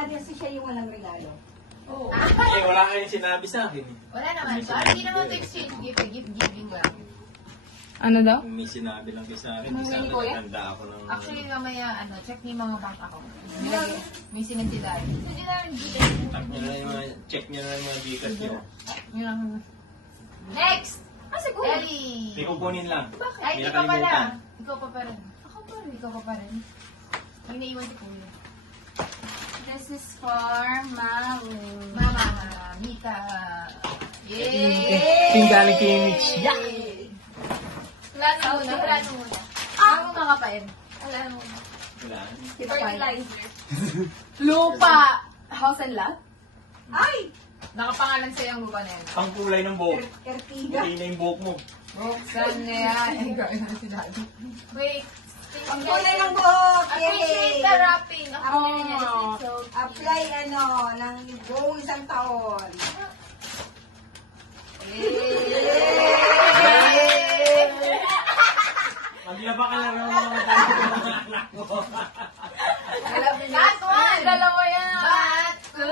Wala din kasi siya yung walang regalo. Oo. Eh, wala kayong sinabi sa akin eh. Wala naman. Hindi naman to exchange gift. Gift giving lang. Ano daw? Kung may sinabi lang kayo sa akin, Ano isa yun, na Kuya? naganda ako ng... Actually, mamaya, check niyo yung mga bank account. May sinend si Daddy. Hindi namin check nyo na yung mga Gcash nyo. Yun lang. Next! Ah, siguro. Ellie! Hindi kukunin lang. Ay, May ikaw pala. nakalimutan. Ikaw pa pa rin. Ako pa rin. Ikaw pa pa rin. May naiwan si Kuya. This is for Mami. Mama, Mika. Yung galing kay Mitch. Wala na muna. Ako makapain. Wala na muna. Wala. Fertilizer. Lupa! House and lot? Ay! Nakapangalan sa'yo ang lupa na yan. Pangkulay ng buhok. Ertiga. Hindi na yung buhok mo. Buksan na yan. Ay, gawin na si Daddy. Wait. Ang kulay ng buhok. Appreciate the wrapping. Ako na yan. So, Apply ng buong isang taon. Maglaba ka lang ng mga tayo ng mga anak mo. That one! Dalawa yan! That two!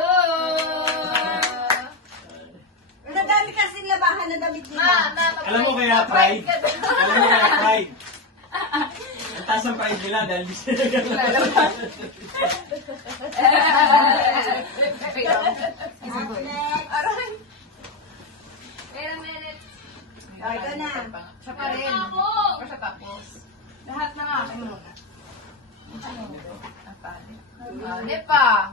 Ang dami kasi labahan na damit nila. Alam mo kaya pride? Alam mo kaya pride? Ang taas ng pride nila dahil di sila Next. Wait a minute. Oh, ito na. Siya pa rin. O siya tapos. Lahat na nga. Ano muna? Ano pa?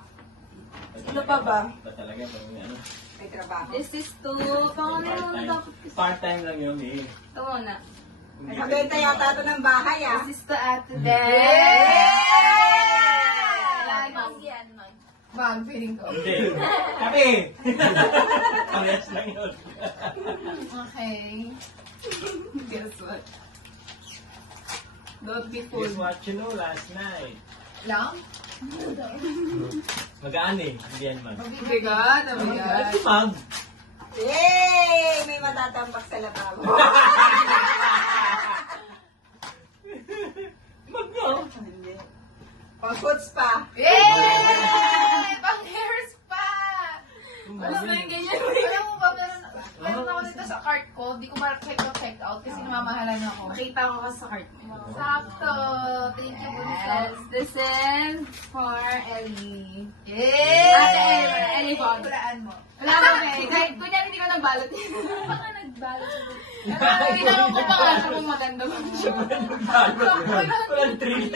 Sino pa ba? Ba talaga? Ano? May trabaho. This is to... Pangalan mo na dapat kasi. Part-time lang yun eh. Ito muna. Ay, mabenta yata ito ng bahay ah. This is to Ate Yay! Del. Mag yan, mag. Mag, feeling ko. Hindi. Kape! Parehas lang yun. Okay. Guess what? Don't be Guess fooled. what you know last night? Lang? Magaan eh. Hindi yan mag. Bigat, bigat. Ito mag. Yay! May matatambak sa lababo. Mag no? Hindi. Pang-foods pa. Yay! Pang hairs pa! Alam mo yung ganyan. Alam mo ba, meron ako dito sa cart ko. Di ko ma-check out kasi namamahalan ako. Makita ko kasi sa cart mo. Sakto! Thank you, Bunso. Yes, this is for Ellie. Yay! Ate Ellie Bond. Hulaan mo. Wala na, okay. Kahit kunyari hindi ko nagbalot yun. Baka nagbalot siya. Tinanong ko pa nga siya kung maganda ba siya. Walang thrill.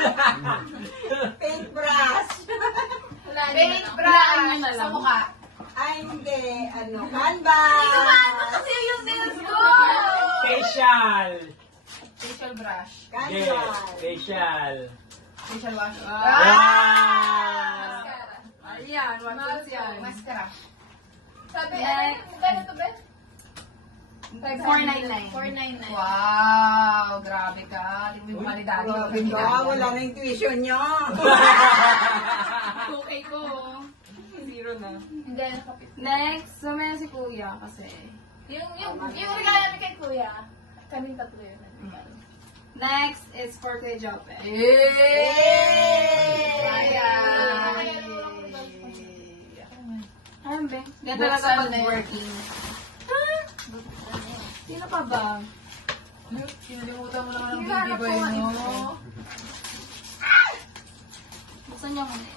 Paint brush. Paint Hulaan brush nyo na sa lang. mukha. Ay, hindi. Canvas. Kasi yung nails ko! Facial. Facial brush. Yeah. Canvas. Facial. Facial wash. Wow! Mascara. Ayan, what's yan? Mascara. Sabi, Next. ano to, Ben? 499. 499. Wow! Grabe ka. Di mo yung kalidad. Grabe ba? Wala na yung tuition niya. 2K ko. Zero na. Hindi, nakapit. Next, so may si Kuya kasi. Yung regalo namin kay Kuya, kaming tatlo yun. Next is for Kuya Jope. Ayan! Ayun, Ben. Ganda Buksan talaga pag na yun. working. Sino pa ba? Kinalimutan mo naman ang Hinahanap baby boy ko nga mo. ito. Buksan niyo muna.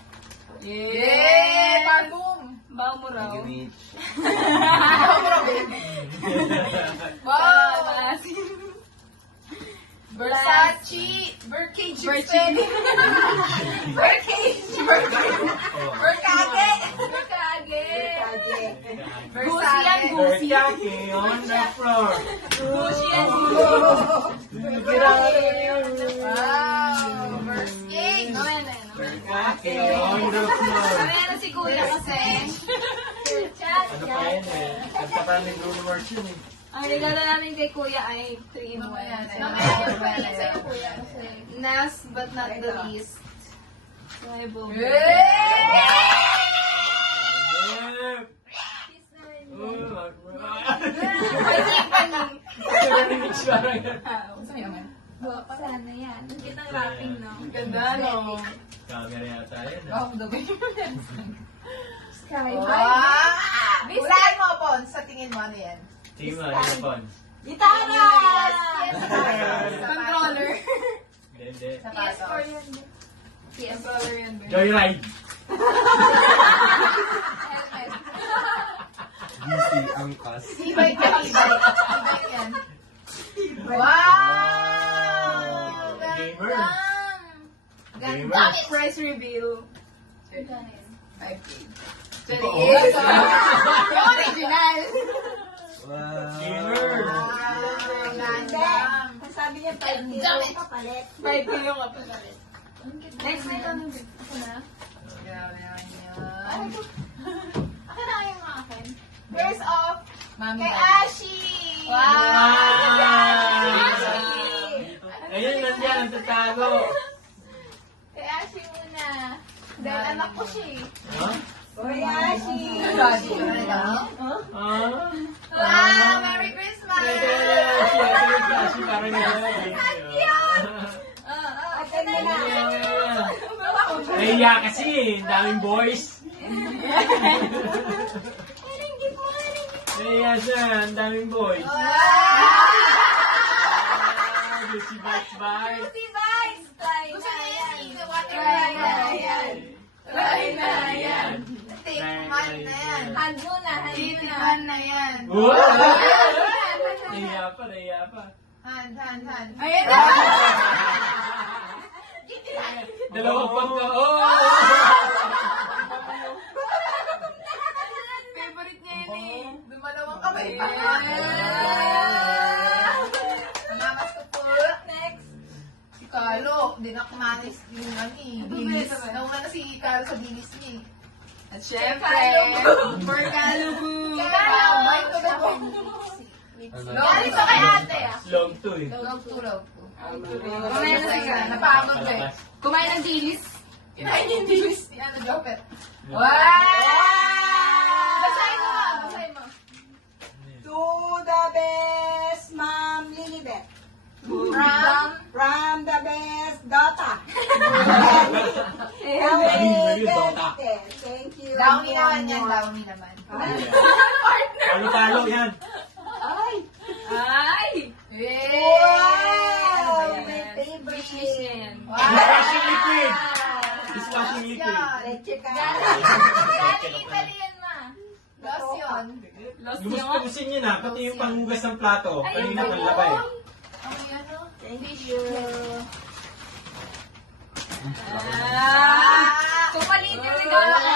Yay! Parfum! Bao mo raw. Wow! Palasin. Versace! Birdcage! Birkin. Birdcage! Verkage! Verkage! Gucci yan, Gucci. Versace on the floor. Gucci yan. Wow! Birdcage! No, yan, yan. Versace on the floor. Kaya na si Kuya kasi. Ano pa yan eh? Kanta pa ni Bruno Mars yun eh. Ang regalo namin kay Kuya ay 3 in 1. Mamaya yung palit sa'yo, Kuya. Kasi... Last but not the least. So, ay, boom. Sana yan. Ang wrapping, no? Ganda, no? Camera yata yan. Off the way. Wow! Hulaan mo, Pons. Sa tingin mo, ano yan? Tingin mo, ano Pons? Gitara! Controller. Hindi. Sapatos. Controller yan. Joyride. Helmet. DC angkas. E-bike yan, e-bike. E-bike yan. Wow! Gamer. Ganda. Gamer. Price reveal. 5K. Oh, Original. Wow. Gamer. Wow! Hindi. Ganda. Ang sabi niya, 5 kilo kapalit. 5 yung kapalit. Next na ito. Ako na. Grabe naman yun. Ako na yung mga akin. First off, Mami. kay Ashi! Ayun, nandiyan, ang tatago. Kay Ashi muna. Dahil anak ko siya eh. Huh? Uy, Ashi! Ah? Wow! Merry Christmas! Parang yan. Atin mo na. Nahiya kasi eh, ang daming boys. Nahiya siya, ang daming boys. Wow! Lucy Bites Bites. Si Vice! Try Gusto na niya yan. yung water Try na bottle. yan. Try na yan. Tikman na yan. Hand muna, hand muna. Tikman na yan. Wow! Nahiya pa, nahiya pa. Hand. Ayan na. Dalawang pagka. Oh! Favorite niya yun eh. Dumalawang kamay pa. Mamamas ko po. Next. Si Carlo, di na kumanis yung bilis. Ito ba? Nauna na si Carlo sa bilis niya eh. At syempre, for Kalubu. Kaya bite ko na po. Ano? Galing to kay ate ah. Long to eh. Love to. Kumain na siya. Napamag ko eh. Palabas. Kumain ng dilis. Kinain niya yung dilis ni ano, Jopet. Wow! Basahin mo nga, basahin mo. To the best, Ma'am Lilibet. From the best, Dota. Mali, Dota. Thank you. Downy naman yan, downy naman. Palo-palo yan. Ay! Ay! Wow! Ano ba My yan? favorite. Wishlist niya yan. Dishwashing liquid. Dishwashing liquid. Leche ka. Galing Italy yan, ma. Lotion. Lost niya nga. Lumustusin yun ah, pati yung panghugas ng plato. Kanina panlaba eh. Ang ano? Thank you. Ah! Kupalitin regalo ka.